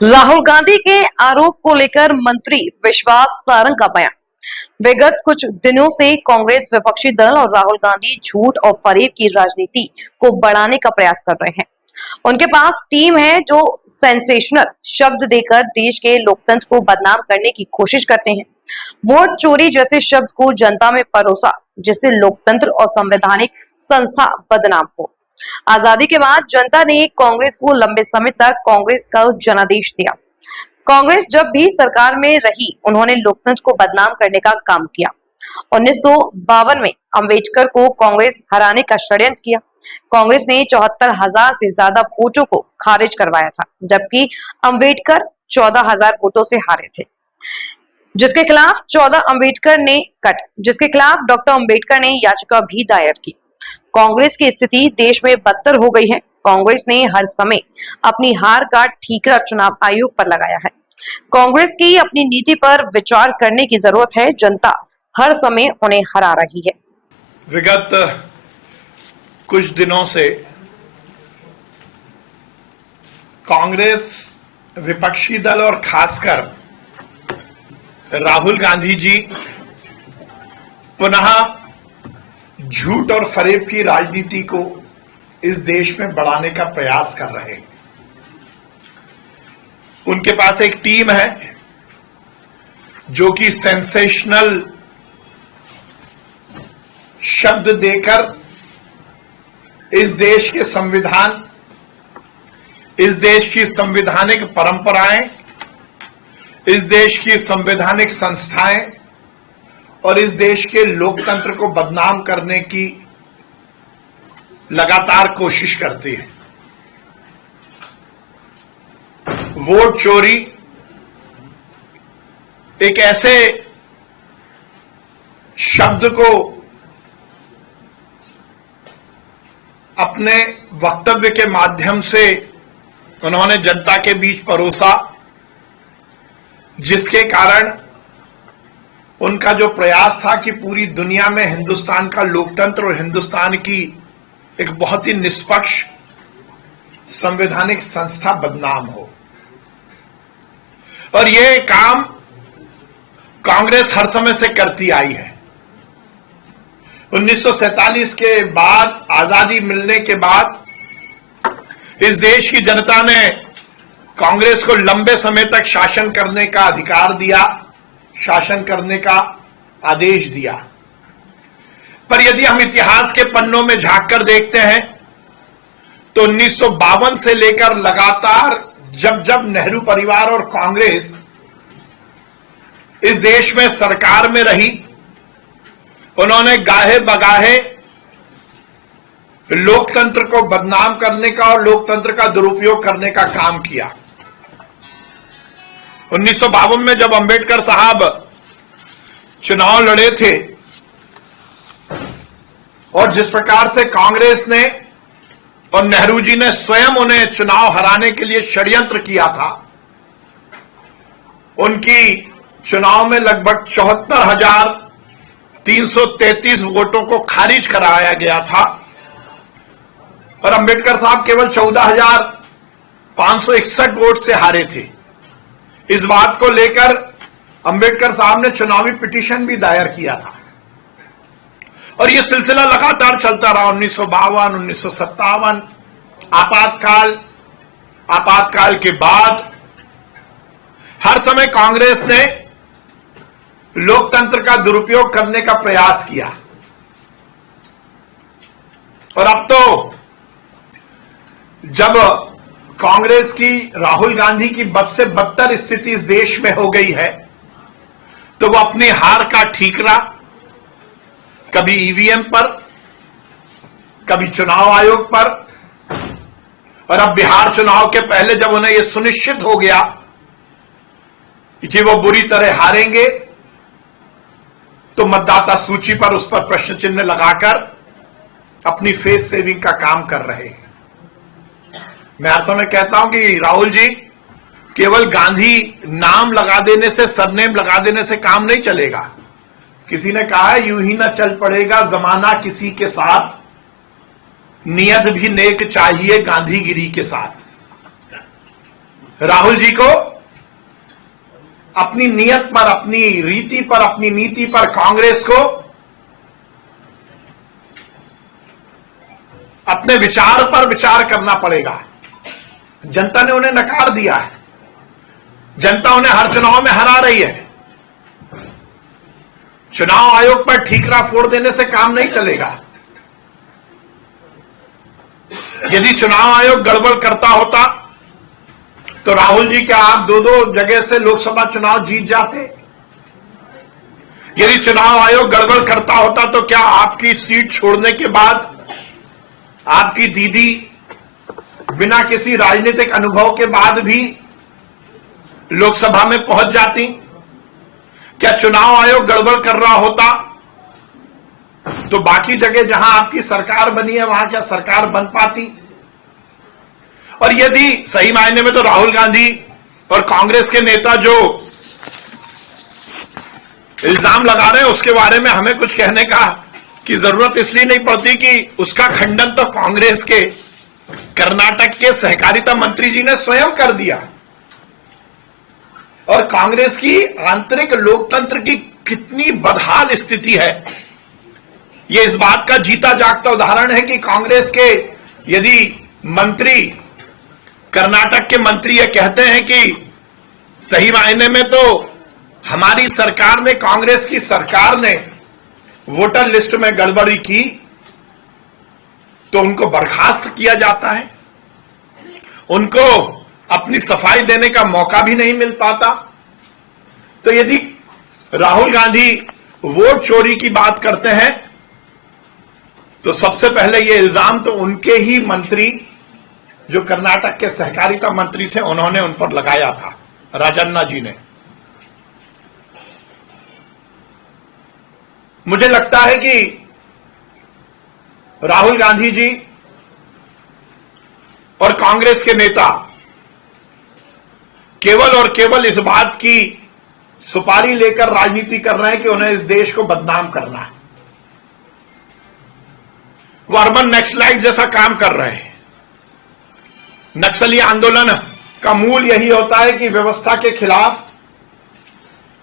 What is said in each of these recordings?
राहुल गांधी के आरोप को लेकर मंत्री विश्वास सारंग का बयान। विगत कुछ दिनों से कांग्रेस विपक्षी दल और राहुल गांधी झूठ और फरेब की राजनीति को बढ़ाने का प्रयास कर रहे हैं। उनके पास टीम है जो सेंसेशनल शब्द देकर देश के लोकतंत्र को बदनाम करने की कोशिश करते हैं। वोट चोरी जैसे शब्द को जनता में परोसा जिससे लोकतंत्र और संवैधानिक संस्था बदनाम हो। आजादी के बाद जनता ने कांग्रेस को लंबे समय तक कांग्रेस का जनादेश दिया। कांग्रेस जब भी सरकार में रही उन्होंने लोकतंत्र को बदनाम करने का काम किया। 1952 में अंबेडकर को कांग्रेस हराने का षड्यंत्र किया। कांग्रेस ने 74,000 से ज्यादा वोटों को खारिज करवाया था, जबकि अंबेडकर 14,000 वोटों से हारे थे, जिसके खिलाफ डॉक्टर अंबेडकर ने याचिका भी दायर की। कांग्रेस की स्थिति देश में बदतर हो गई है। कांग्रेस ने हर समय अपनी हार का ठीकरा चुनाव आयोग पर लगाया है। कांग्रेस की अपनी नीति पर विचार करने की जरूरत है। जनता हर समय उन्हें हरा रही है। विगत कुछ दिनों से कांग्रेस विपक्षी दल और खासकर राहुल गांधी जी पुनः झूठ और फरेब की राजनीति को इस देश में बढ़ाने का प्रयास कर रहे हैं। उनके पास एक टीम है जो कि सेंसेशनल शब्द देकर इस देश के संविधान, इस देश की संवैधानिक परंपराएं, इस देश की संवैधानिक संस्थाएं और इस देश के लोकतंत्र को बदनाम करने की लगातार कोशिश करती है। वोट चोरी एक ऐसे शब्द को अपने वक्तव्य के माध्यम से उन्होंने जनता के बीच परोसा, जिसके कारण उनका जो प्रयास था कि पूरी दुनिया में हिंदुस्तान का लोकतंत्र और हिंदुस्तान की एक बहुत ही निष्पक्ष संवैधानिक संस्था बदनाम हो। और ये काम कांग्रेस हर समय से करती आई है। 1947 के बाद, आजादी मिलने के बाद इस देश की जनता ने कांग्रेस को लंबे समय तक शासन करने का अधिकार दिया, शासन करने का आदेश दिया। पर यदि हम इतिहास के पन्नों में झांक कर देखते हैं तो 1952 से लेकर लगातार जब जब नेहरू परिवार और कांग्रेस इस देश में सरकार में रही, उन्होंने गाहे बगाहे लोकतंत्र को बदनाम करने का और लोकतंत्र का दुरुपयोग करने का काम किया। 1952 में जब अंबेडकर साहब चुनाव लड़े थे और जिस प्रकार से कांग्रेस ने और नेहरू जी ने स्वयं उन्हें चुनाव हराने के लिए षड्यंत्र किया था, उनकी चुनाव में लगभग 74,333 वोटों को खारिज कराया गया था और अंबेडकर साहब केवल 14,561 वोट से हारे थे। इस बात को लेकर अंबेडकर साहब ने चुनावी पिटीशन भी दायर किया था और यह सिलसिला लगातार चलता रहा। 1952, 1957, आपातकाल के बाद हर समय कांग्रेस ने लोकतंत्र का दुरुपयोग करने का प्रयास किया। और अब तो जब कांग्रेस की, राहुल गांधी की बद से बदतर स्थिति इस देश में हो गई है, तो वो अपनी हार का ठीकरा कभी ईवीएम पर, कभी चुनाव आयोग पर, और अब बिहार चुनाव के पहले जब उन्हें यह सुनिश्चित हो गया कि वो बुरी तरह हारेंगे, तो मतदाता सूची पर उस पर प्रश्न चिन्ह लगाकर अपनी फेस सेविंग का काम कर रहे हैं। मैं हर समय कहता हूं कि राहुल जी, केवल गांधी नाम लगा देने से, सरनेम लगा देने से काम नहीं चलेगा। किसी ने कहा है, यूं ही ना चल पड़ेगा जमाना किसी के साथ, नियत भी नेक चाहिए गांधीगिरी के साथ। राहुल जी को अपनी नियत पर, अपनी रीति पर, अपनी नीति पर, कांग्रेस को अपने विचार पर विचार करना पड़ेगा। जनता ने उन्हें नकार दिया है, जनता उन्हें हर चुनाव में हरा रही है। चुनाव आयोग पर ठीकरा फोड़ देने से काम नहीं चलेगा। यदि चुनाव आयोग गड़बड़ करता होता तो राहुल जी क्या आप दो जगह से लोकसभा चुनाव जीत जाते? यदि चुनाव आयोग गड़बड़ करता होता तो क्या आपकी सीट छोड़ने के बाद आपकी दीदी बिना किसी राजनीतिक अनुभव के बाद भी लोकसभा में पहुंच जाती? क्या चुनाव आयोग गड़बड़ कर रहा होता तो बाकी जगह जहां आपकी सरकार बनी है वहां क्या सरकार बन पाती? और यदि सही मायने में तो राहुल गांधी और कांग्रेस के नेता जो इल्जाम लगा रहे हैं उसके बारे में हमें कुछ कहने का की जरूरत इसलिए नहीं पड़ती कि उसका खंडन तो कांग्रेस के कर्नाटक के सहकारिता मंत्री जी ने स्वयं कर दिया। और कांग्रेस की आंतरिक लोकतंत्र की कितनी बदहाल स्थिति है, यह इस बात का जीता जागता उदाहरण है कि कांग्रेस के यदि मंत्री, कर्नाटक के मंत्री ये कहते हैं कि सही मायने में तो हमारी सरकार ने, कांग्रेस की सरकार ने वोटर लिस्ट में गड़बड़ी की, तो उनको बर्खास्त किया जाता है, उनको अपनी सफाई देने का मौका भी नहीं मिल पाता। तो यदि राहुल गांधी वोट चोरी की बात करते हैं तो सबसे पहले यह इल्जाम तो उनके ही मंत्री जो कर्नाटक के सहकारिता मंत्री थे उन्होंने उन पर लगाया था, राजन्ना जी ने। मुझे लगता है कि राहुल गांधी जी और कांग्रेस के नेता केवल और केवल इस बात की सुपारी लेकर राजनीति कर रहे हैं कि उन्हें इस देश को बदनाम करना है। वो अर्बन नक्सलाइट जैसा काम कर रहे हैं। नक्सली आंदोलन का मूल यही होता है कि व्यवस्था के खिलाफ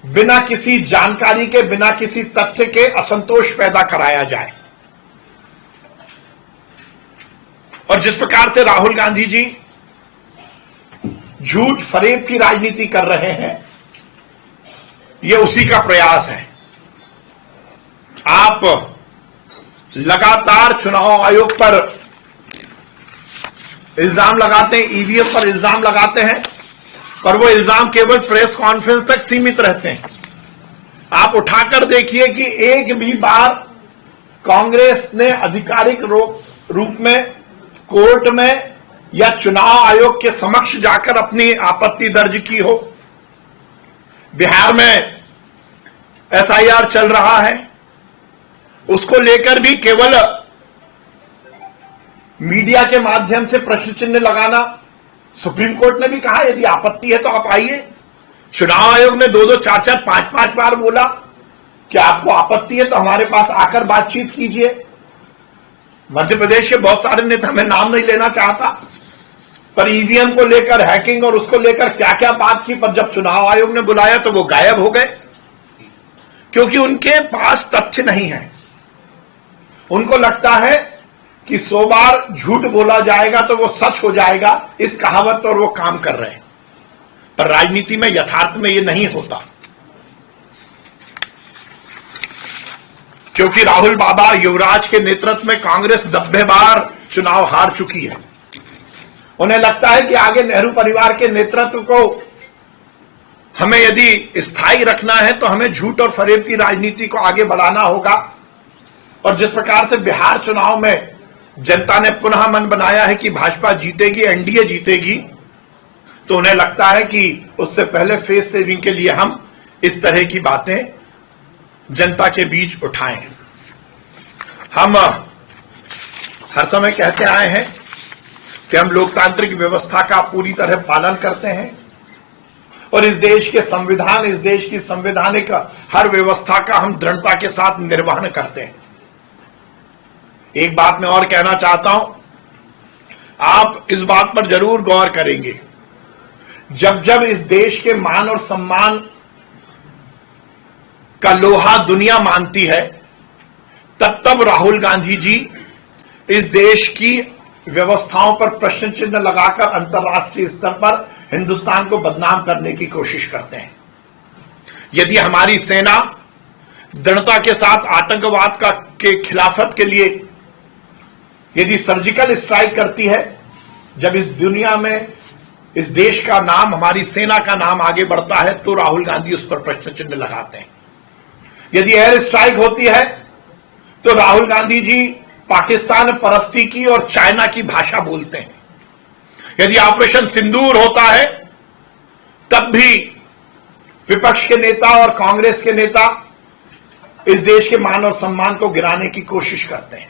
बिना किसी जानकारी के, बिना किसी तथ्य के असंतोष पैदा कराया जाए। और जिस प्रकार से राहुल गांधी जी झूठ फरेब की राजनीति कर रहे हैं, यह उसी का प्रयास है। आप लगातार चुनाव आयोग पर इल्जाम लगाते हैं, ईवीएम पर इल्जाम लगाते हैं, पर वो इल्जाम केवल प्रेस कॉन्फ्रेंस तक सीमित रहते हैं। आप उठाकर देखिए कि एक भी बार कांग्रेस ने आधिकारिक रूप में कोर्ट में या चुनाव आयोग के समक्ष जाकर अपनी आपत्ति दर्ज की हो। बिहार में एसआईआर चल रहा है, उसको लेकर भी केवल मीडिया के माध्यम से प्रश्न चिन्ह लगाना। सुप्रीम कोर्ट ने भी कहा यदि आपत्ति है तो आप आइए। चुनाव आयोग ने 2-2, 4-4, 5-5 बार बोला कि आपको आपत्ति है तो हमारे पास आकर बातचीत कीजिए। मध्य प्रदेश के बहुत सारे नेता, मैं नाम नहीं लेना चाहता, पर ईवीएम को लेकर, हैकिंग और उसको लेकर क्या क्या बात की, पर जब चुनाव आयोग ने बुलाया तो वो गायब हो गए, क्योंकि उनके पास तथ्य नहीं है। उनको लगता है कि 100 बार झूठ बोला जाएगा तो वो सच हो जाएगा, इस कहावत पर वो काम कर रहे हैं। पर राजनीति में, यथार्थ में ये नहीं होता, क्योंकि राहुल बाबा युवराज के नेतृत्व में कांग्रेस 90 बार चुनाव हार चुकी है। उन्हें लगता है कि आगे नेहरू परिवार के नेतृत्व को हमें यदि स्थायी रखना है तो हमें झूठ और फरेब की राजनीति को आगे बढ़ाना होगा। और जिस प्रकार से बिहार चुनाव में जनता ने पुनः मन बनाया है कि भाजपा जीतेगी, एनडीए जीतेगी, तो उन्हें लगता है कि उससे पहले फेस सेविंग के लिए हम इस तरह की बातें जनता के बीच उठाएं। हम हर समय कहते आए हैं कि हम लोकतांत्रिक व्यवस्था का पूरी तरह पालन करते हैं और इस देश के संविधान, इस देश की संवैधानिक हर व्यवस्था का हम दृढ़ता के साथ निर्वहन करते हैं। एक बात मैं और कहना चाहता हूं, आप इस बात पर जरूर गौर करेंगे जब जब इस देश के मान और सम्मान का लोहा दुनिया मानती है, तब तब राहुल गांधी जी इस देश की व्यवस्थाओं पर प्रश्न चिन्ह लगाकर अंतर्राष्ट्रीय स्तर पर हिंदुस्तान को बदनाम करने की कोशिश करते हैं। यदि हमारी सेना दृढ़ता के साथ आतंकवाद के खिलाफत के लिए यदि सर्जिकल स्ट्राइक करती है, जब इस दुनिया में इस देश का नाम, हमारी सेना का नाम आगे बढ़ता है, तो राहुल गांधी उस पर प्रश्न चिन्ह लगाते हैं। यदि एयर स्ट्राइक होती है तो राहुल गांधी जी पाकिस्तान परस्ती की और चाइना की भाषा बोलते हैं। यदि ऑपरेशन सिंदूर होता है तब भी विपक्ष के नेता और कांग्रेस के नेता इस देश के मान और सम्मान को गिराने की कोशिश करते हैं।